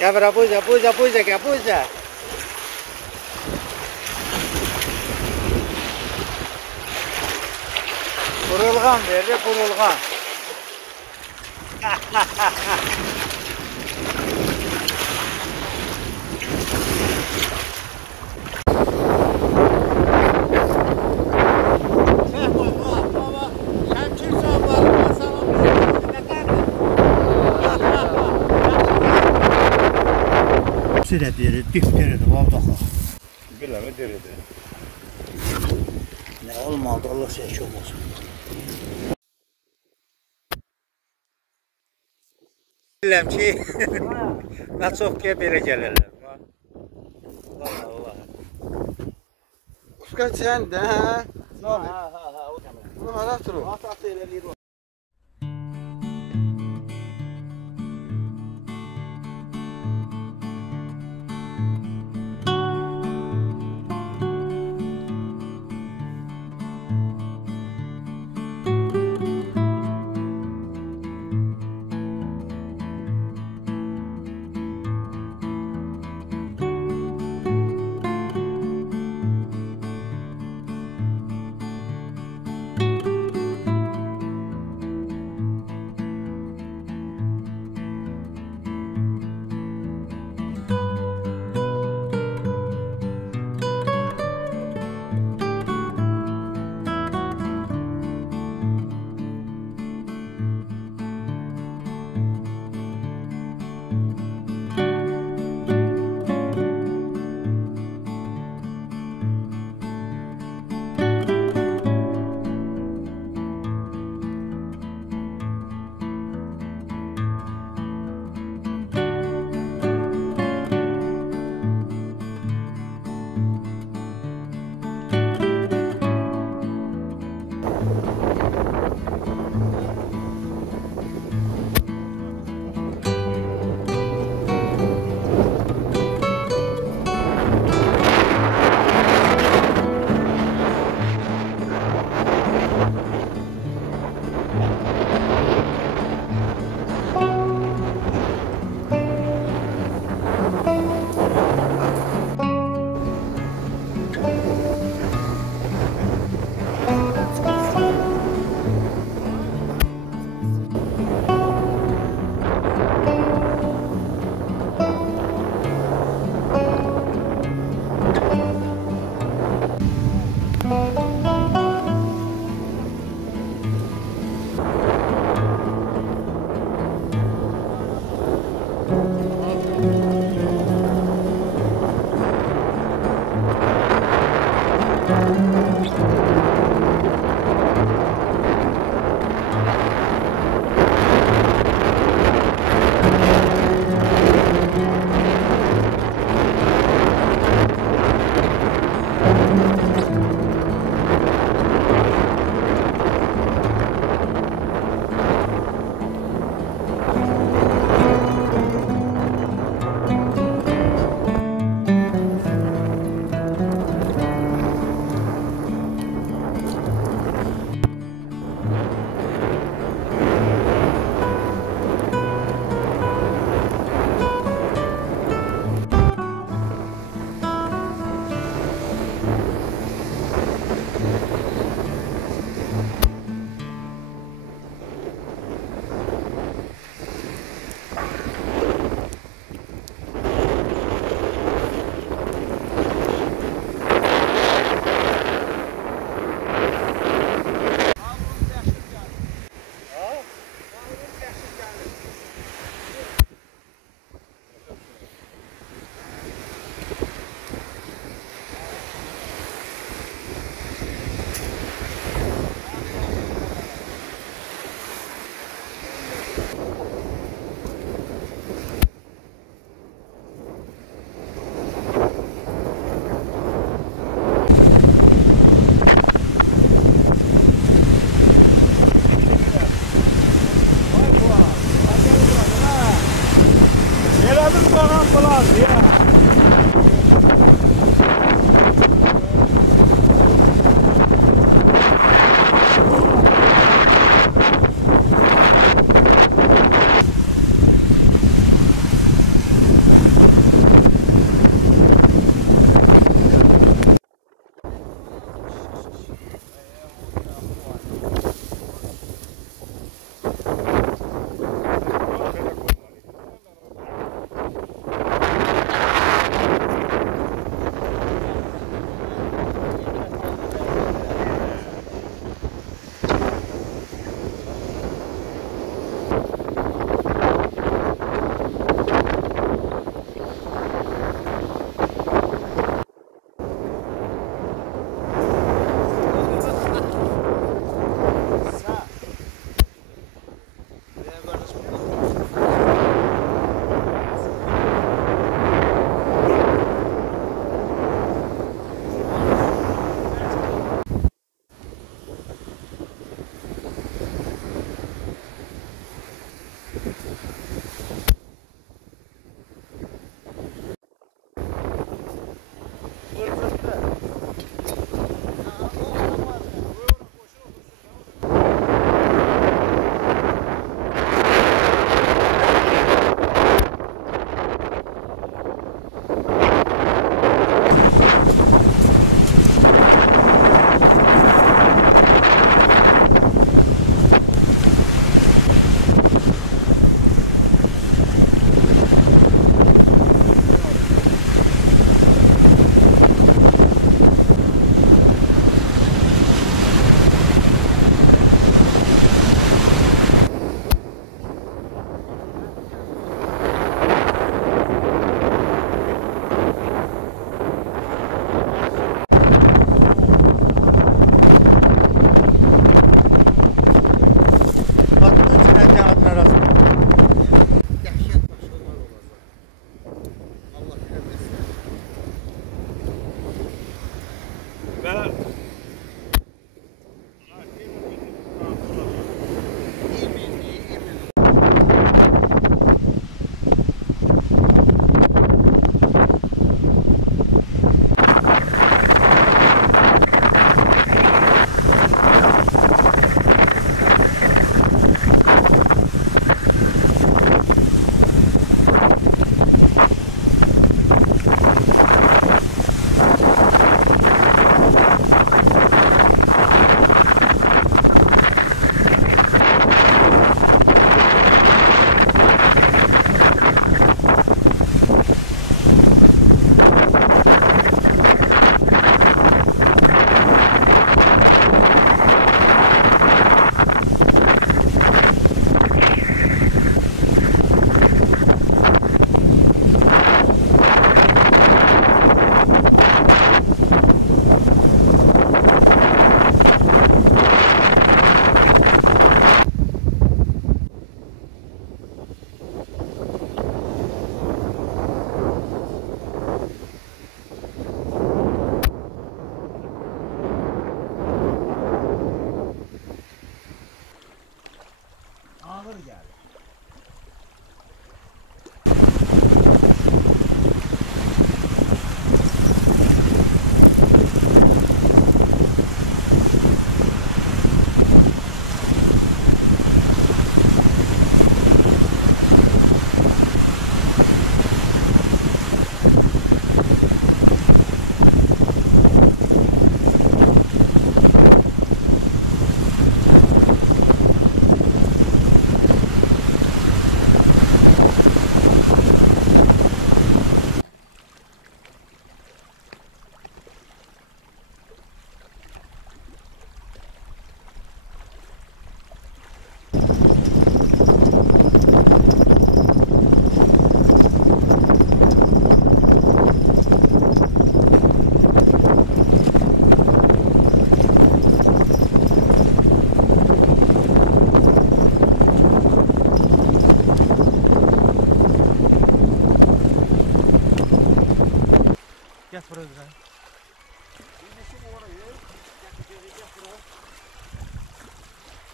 Ya bra puja, puja, puja, que puja. Kurulgan verdi, kurulgan. Süre deri, dik deridi, valdaqa. Bilmem deridi. Ne olmadı, Allah şey olmasın. Bilmem ki, ne çok ki belə gəlirlər. Vallahi, vallahi. Uska sen de ha? Ha, o tamam. Bunu hala turu. At eləyir.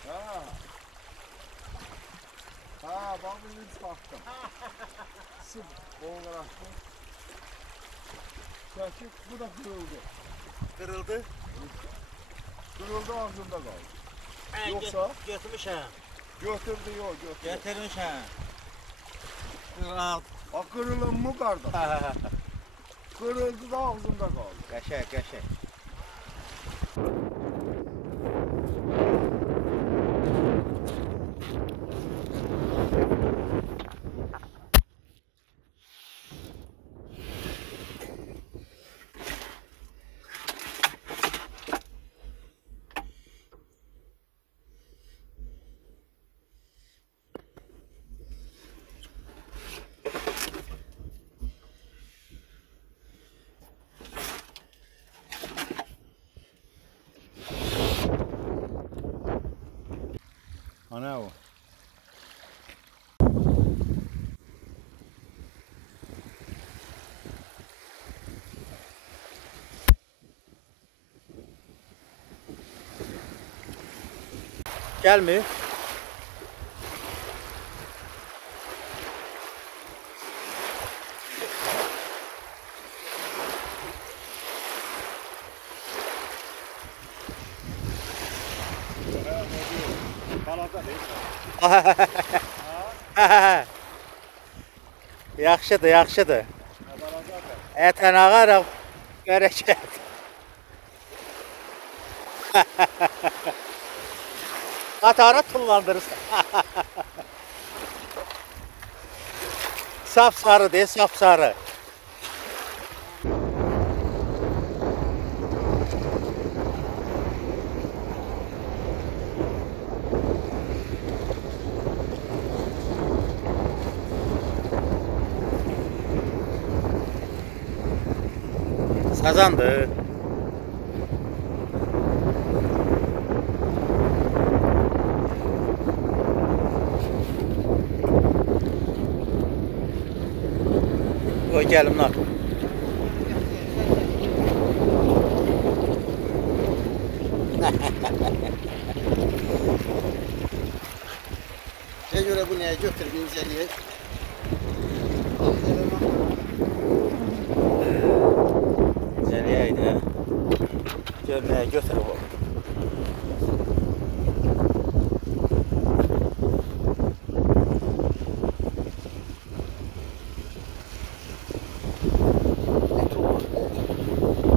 Ha. Ha, bak bunu çıkarttım. Sık, oğlan açtım. Çekip, bu da kırıldı. Kırıldı. Kırıldı ağzında kaldı. Yoksa? Götürmüş ha. Götürdü yok, götürdü. Götürmüş ha. Rahat. Ha kırılın mı kardeş? Kırıldı da ağzında kaldı. Qəşəng, qəşəng. Ana o. Gəlmir. Yaxşıdır, yaxşıdır. Ətən ağaraq bərəkət. Qatara tullandırırsan. Sap-sarı de, sap-sarı. Sazandır. Qoy gəlim lan. Ne göre bu neye götür inceliye. Güzəliyəydi, hə? Gör nəyə götürüb o.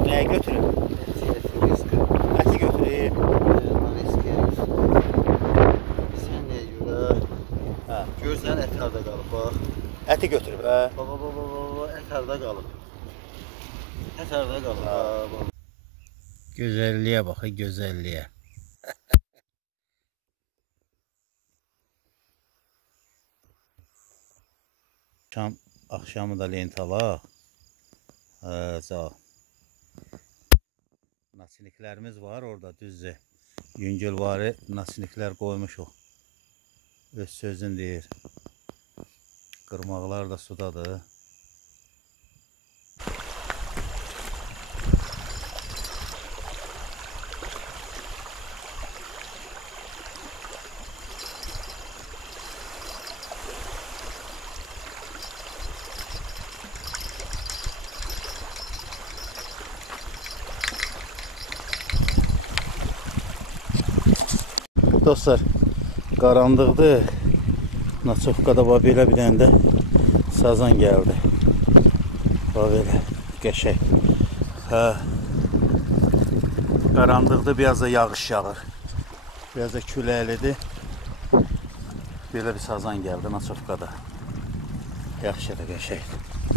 Nəyə götürüb? Əti götürüb. Sen neye göre? Hə. Görsen et harda kalıp bak. Əti götürüb, hə? Baba et harda kalıp. Et harda kalıp. Gözəlliyə bax, gözəlliyə. Axşamı da lentalaq. Sağ. Nasiniklərimiz var orada düzdür. Yüngülvari nasiniklər qoymuşuq. Öz sözün deyir. Qırmaqlar da sudadır. Dostlar, qaranlıqdır. Naçovkada belə bir dənə də sazan gəldi. Belə qəşəng. Hə. Qaranlıqdır, biraz da yağış yağır. Biraz da küləklidir. Belə bir sazan gəldi Naçovkada. Yaxşıdır, qəşəngdir.